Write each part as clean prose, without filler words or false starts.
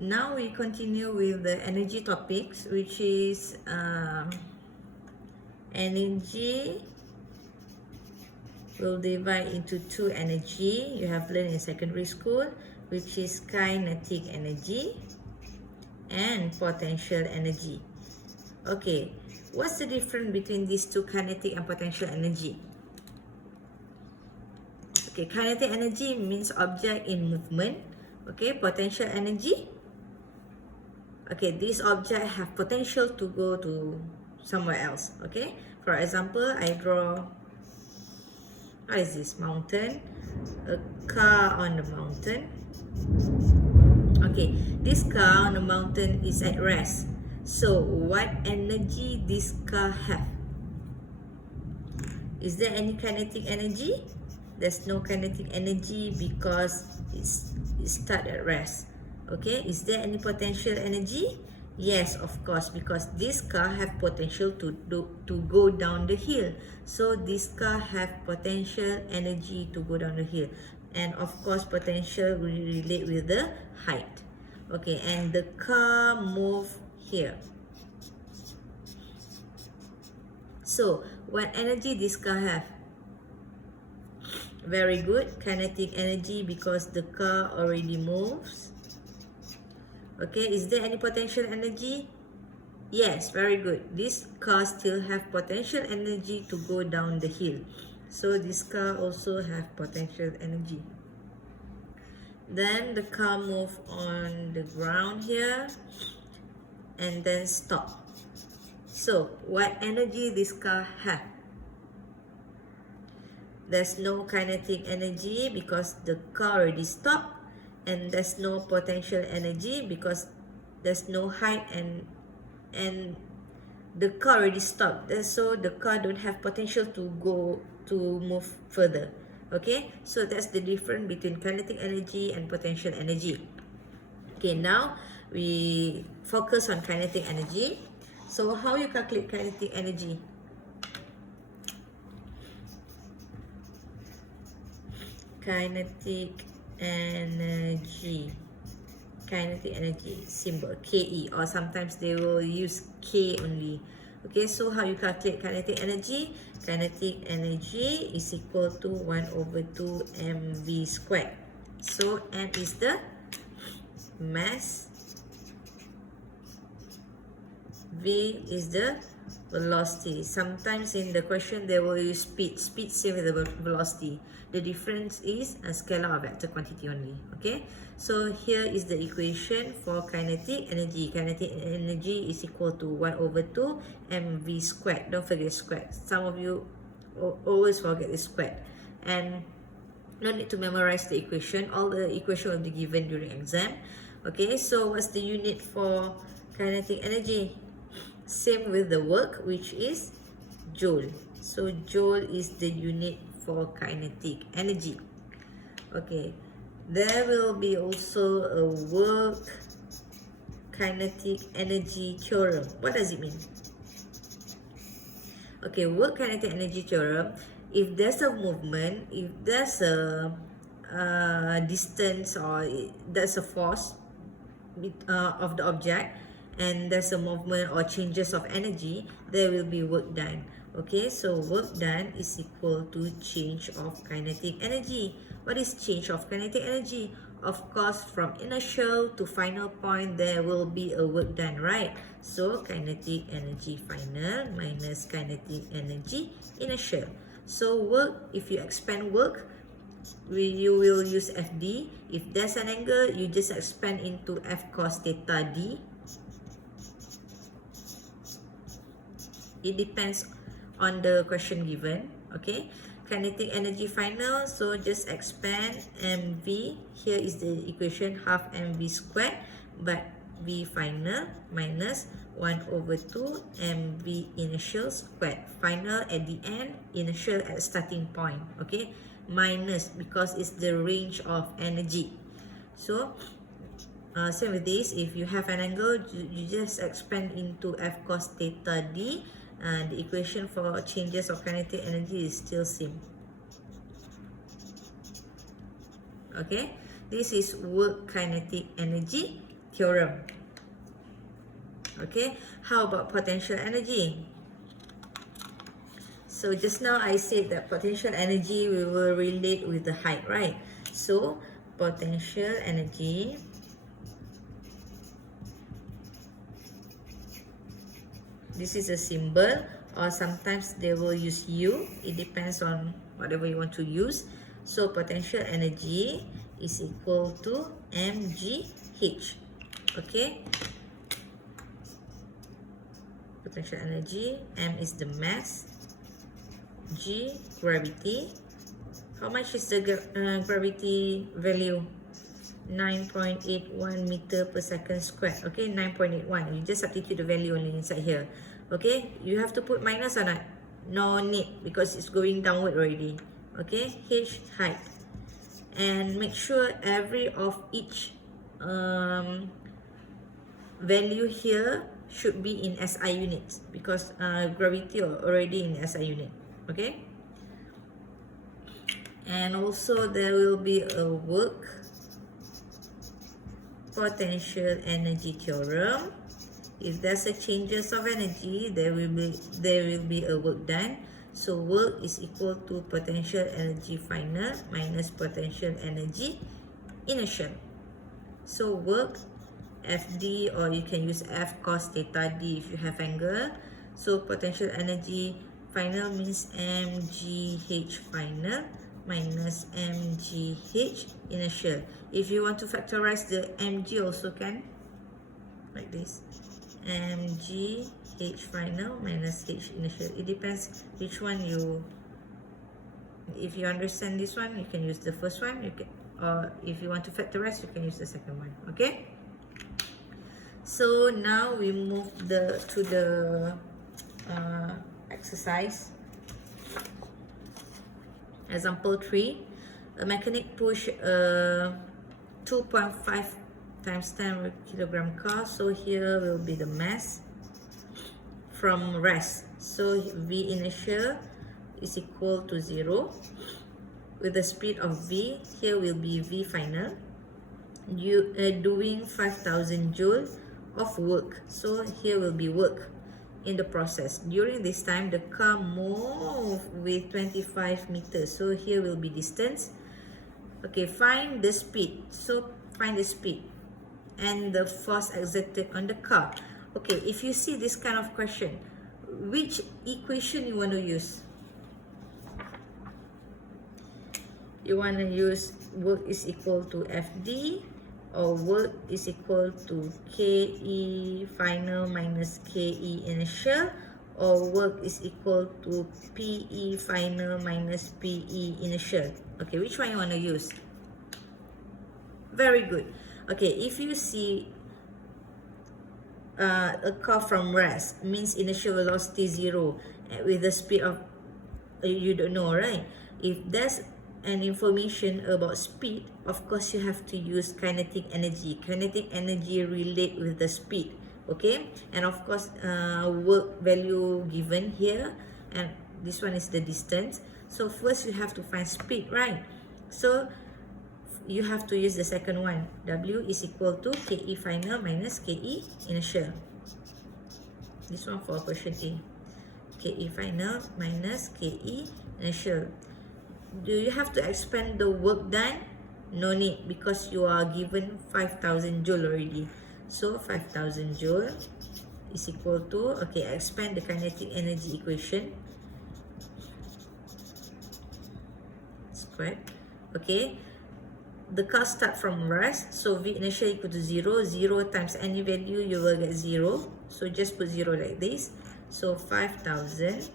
Now we continue with the energy topics, which is energy will divide into two energy you have learned in secondary school, which is kinetic energy and potential energy. Okay, what's the difference between these two, kinetic and potential energy? Okay, kinetic energy means object in movement. Okay, potential energy, okay, this object have potential to go to somewhere else. Okay, for example, I draw, what is this, mountain, a car on the mountain. Okay, this car on the mountain is at rest. So what energy this car have? Is there any kinetic energy? There's no kinetic energy because it's start at rest. Okay, is there any potential energy? Yes, of course, because this car have potential to go down the hill. So this car have potential energy to go down the hill. And of course, potential will relate with the height. Okay, and the car move here. So, what energy this car have? Very good, kinetic energy because the car already moves. Okay, is there any potential energy? Yes, very good. This car still have potential energy to go down the hill. So this car also have potential energy. Then the car move on the ground here and then stop. So what energy this car have? There's no kinetic energy because the car already stopped, and there's no potential energy because there's no height and the car already stopped. So the car don't have potential to move further. Okay, so that's the difference between kinetic energy and potential energy. Okay, now we focus on kinetic energy. So how you calculate kinetic energy? Kinetic energy. Kinetic energy symbol KE, or sometimes they will use K only. Okay, so how you calculate kinetic energy? Kinetic energy is equal to 1/2 mv squared. So m is the mass, v is the velocity. Sometimes in the question they will use speed. Speed same with the velocity. The difference is a scalar or vector quantity only. Okay, so here is the equation for kinetic energy. Kinetic energy is equal to 1/2 mv squared. Don't forget squared. Some of you always forget the squared. And no need to memorize the equation. All the equation will be given during exam. Okay, so what's the unit for kinetic energy? Same with the work, which is joule. So joule is the unit for kinetic energy. Okay, there will be also a work kinetic energy theorem. What does it mean? Okay, work kinetic energy theorem. If there's a movement, if there's a distance, or there's a force of the object, and there's a movement or changes of energy, there will be work done. Okay, so work done is equal to change of kinetic energy. What is change of kinetic energy? Of course, from initial to final point, there will be a work done, right? So kinetic energy final minus kinetic energy initial. So work, if you expand work, you will use FD. If there's an angle, you just expand into F cos theta D. It depends on the question given. Okay, kinetic energy final, so just expand mv. Here is the equation, half mv squared, but v final minus 1/2 mv initial squared. Final at the end, initial at starting point. Okay, minus because it's the range of energy. So same with this, if you have an angle, you just expand into F cos theta D. The equation for changes of kinetic energy is still same. Okay, this is work kinetic energy. theorem. Okay, how about potential energy? So just now I said that potential energy we will relate with the height, right? So potential energy this is a symbol, or sometimes they will use U. It depends on whatever you want to use. So potential energy is equal to mgh. Okay, potential energy, m is the mass, g gravity. How much is the gravity value? 9.81 meter per second squared. Okay, 9.81. You just substitute the value only inside here. Okay, you have to put minus or not? No need, because it's going downward already. Okay, h height. And make sure every of each value here should be in SI units, because gravity already in SI unit. Okay, and also there will be a work potential energy theorem. If there's a changes of energy, there will be a work done. So work is equal to potential energy final minus potential energy initial. So work FD, or you can use F cos theta D if you have angle. So potential energy final means mgh final minus mgh initial. If you want to factorize the mg also can, like this, mgh final minus h initial. It depends which one you, if you understand this one, you can use the first one, you can, or if you want to factorize, you can use the second one. Okay, so now we move to the exercise. Example 3, a mechanic push a 2.5 times 10 kilogram car. So here will be the mass from rest. So V initial is equal to 0 with the speed of V. Here will be V final. You doing 5,000 joule of work. So here will be work in the process. During this time, the car move with 25 meters. So here will be distance. Okay, find the speed. So find the speed and the force exerted on the car. Okay, if you see this kind of question, which equation you want to use? You want to use work is equal to FD, or work is equal to KE final minus KE initial, or work is equal to PE final minus PE initial. Okay, which one you want to use? Very good. Okay, if you see a car from rest, means initial velocity 0 with the speed of, you don't know, right? If there's an information about speed, of course you have to use kinetic energy. Kinetic energy relate with the speed. Okay, and of course work value given here, and this one is the distance. So first you have to find speed, right? So you have to use the second one. W is equal to KE final minus KE initial. This one for question A. KE final minus KE initial. Do you have to expand the work done? No need, because you are given 5,000 joule already. So 5,000 joule is equal to, okay, expand the kinetic energy equation. Squared. Okay. The car start from rest, so V initial equal to 0. 0 times any value, you will get 0. So just put 0 like this. So 5,000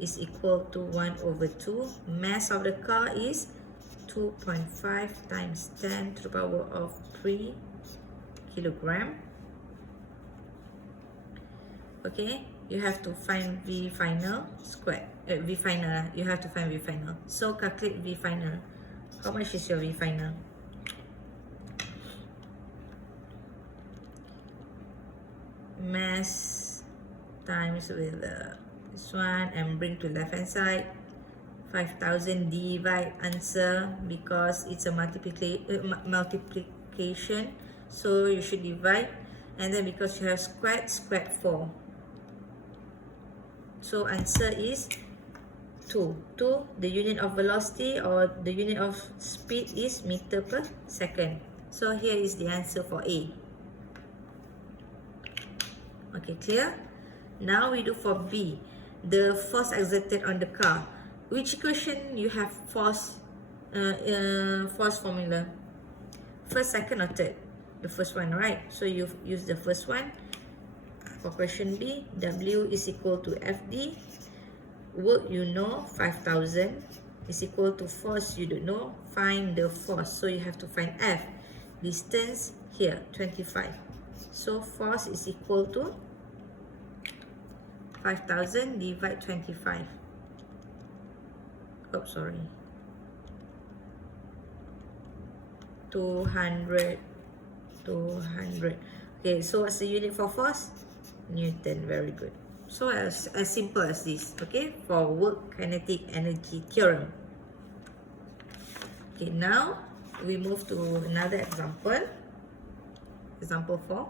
is equal to 1/2. Mass of the car is 2.5 times 10 to the power of 3 kilogram. Okay, you have to find V final squared. V final, you have to find V final. So calculate V final. How much is your V final? Mass times with this one and bring to left hand side. 5,000 divide answer, because it's a multiplication. So you should divide, and then because you have squared 4. So answer is 2. 2, the unit of velocity or the unit of speed is meter per second. So here is the answer for A. Okay, clear? Now we do for B. The force exerted on the car. Which equation you have force formula? First, second, or third? The first one, right? So you use the first one. For question B, W is equal to FD. Work you know, 5,000 is equal to force you don't know. Find the force. So you have to find F. Distance here, 25. So force is equal to 5,000 divide 25. Oh, sorry. 200. Okay, so what's the unit for force? Newton. Very good. So as simple as this. Okay, for work kinetic energy theorem. Okay, now we move to another example. Example 4.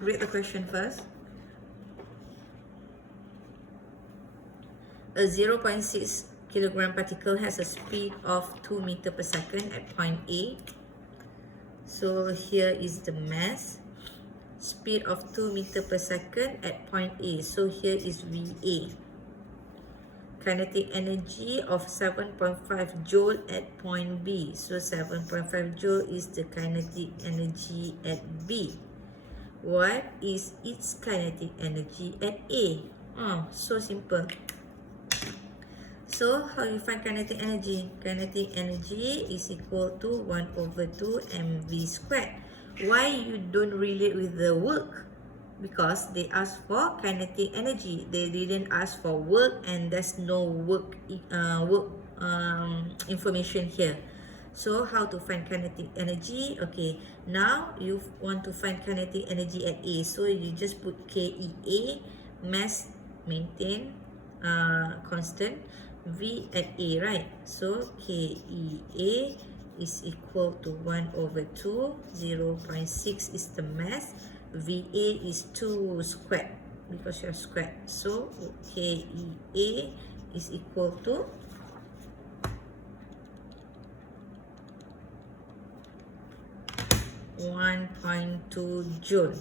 Read the question first. A 0.6 kilogram particle has a speed of 2 meters per second at point A. So here is the mass. Speed of 2 meters per second at point A. So here is VA. Kinetic energy of 7.5 joule at point B. So 7.5 joule is the kinetic energy at B. What is its kinetic energy at A? Oh, so simple. So, how you find kinetic energy? Kinetic energy is equal to 1 over 2 mv squared. Why you don't relate with the work? Because they asked for kinetic energy. They didn't ask for work, and there's no work information here. So, how to find kinetic energy? Okay, now you want to find kinetic energy at A. So, you just put KEA, mass maintain, constant, V at A, right? So, KEA is equal to 1 over 2, 0.6 is the mass, VA is 2 squared, because you have squared. So, KEA is equal to 1.2 joule.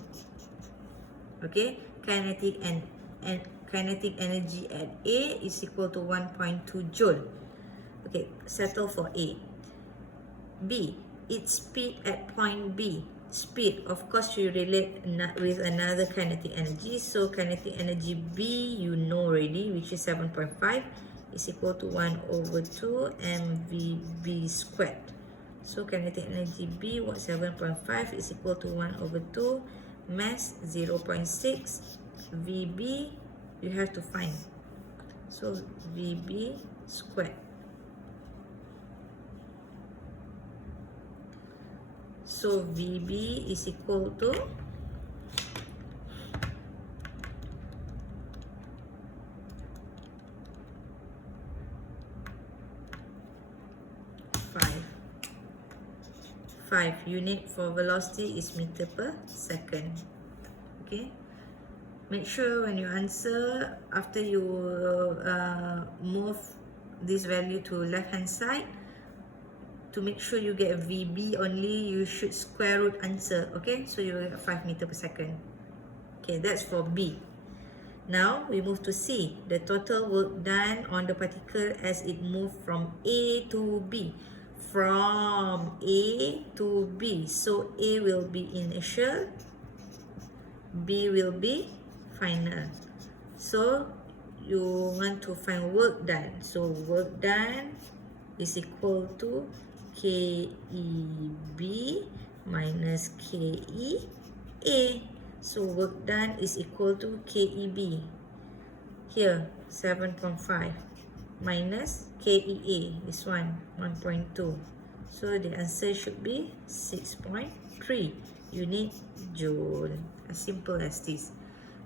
Okay, kinetic energy at A is equal to 1.2 joule. Okay, settle for A. B, its speed at point B. Speed, of course, you relate with another kinetic energy. So kinetic energy B you know already, which is 7.5, is equal to 1 over 2 mvb squared. So kinetic energy B, what 7.5 is equal to 1 over 2, mass 0.6, VB you have to find. So VB squared. So VB is equal to 5 unit for velocity is meter per second. Okay, make sure when you answer, after you move this value to left hand side, to make sure you get VB only, you should square root answer. Okay, so you will get 5 meter per second. Okay, that's for B. Now we move to C. The total work done on the particle as it moved from A to B. From A to B. So A will be initial, B will be final. So you want to find work done. So work done is equal to KEB minus KEA. So work done is equal to KEB. Here 7.5 minus KEA, this one 1.2. So the answer should be 6.3 unit joule. As simple as this.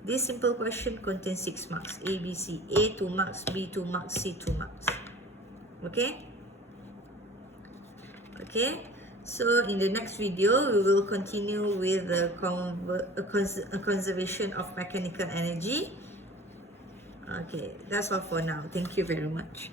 This simple question contains 6 marks. A, B, C. A 2 marks, B 2 marks, C 2 marks. Okay? Okay, so in the next video we will continue with the conservation of mechanical energy. Okay, that's all for now. Thank you very much.